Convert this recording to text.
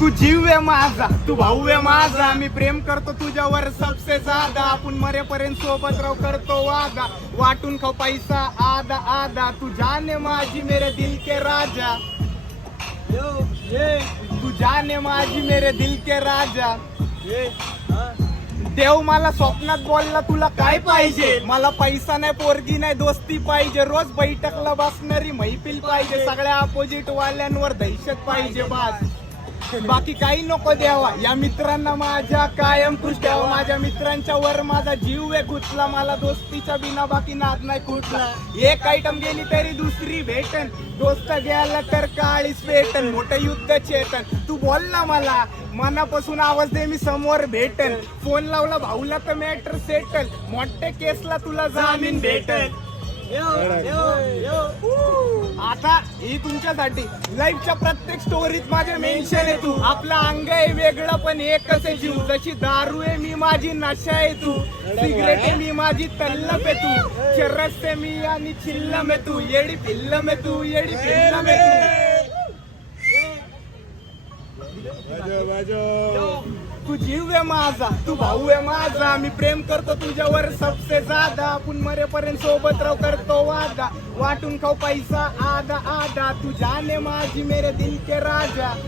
तू जीव आहे माझा, तू भाऊ आहे माझा, मी प्रेम करतो तुझ्यावर सबसे ज्यादा, आपण मरेपर्यंत सोबत राव करतो वादा, वाटून खाऊ पैसा आधा आधा, तू जाने माझी मेरे दिल के राजा, तू जाने माझी मेरे दिल के राजा. देव मला स्वप्नात बोलला तुला काय पाहिजे, मला पैसा नाही पोरगी नाही दोस्ती पाहिजे, रोज बैठकला बसणारी मैफिल पाहिजे, सगळ्या अपोजिट वाल्यांवर दहशत पाहिजे बास, बाकी काही नको द्यावा, या मित्रांना माझ्या कायम खुश ठेवा, माझ्या मित्रांच्या वर माझा जीव आहे गुंतला, मला दोस्तीच्या बिना बाकी नाद नाही कुठला, एक आयटम गेली तरी दुसरी भेटन, दोस्त गेला तर काळीच भेटन, मोठं युद्ध चेतन, तू बोल ना मला मनापासून आवाज दे मी समोर भेटन, फोन लावला भाऊला तर मॅटर सेटल, मोठ्या केसला तुला जामीन भेटल. आता ही तुमच्यासाठी लाईफच्या प्रत्येक स्टोरीत माझे मेन्शन आहे तू, आपला अंग आहे वेगळं पण एकच आहे जीव, जशी दारू आहे मी माझी नशा आहे तू, सिगरेट आहे मी माझी तल्लप आहे तू, चरस आहे मी आणि चिल्लम आहे तू, येडी फिल्लम आहे तू, येडी फिल्लम आहे तू जीव आहे माझा, तू भाऊ आहे माझा, मी प्रेम करतो तुझ्यावर सबसे ज्यादा, आपण मरेपर्यंत सोबत राव करतो वादा, वाटून खाऊ पैसा आधा आधा, तू जाने माझी मेरे दिल के राजा.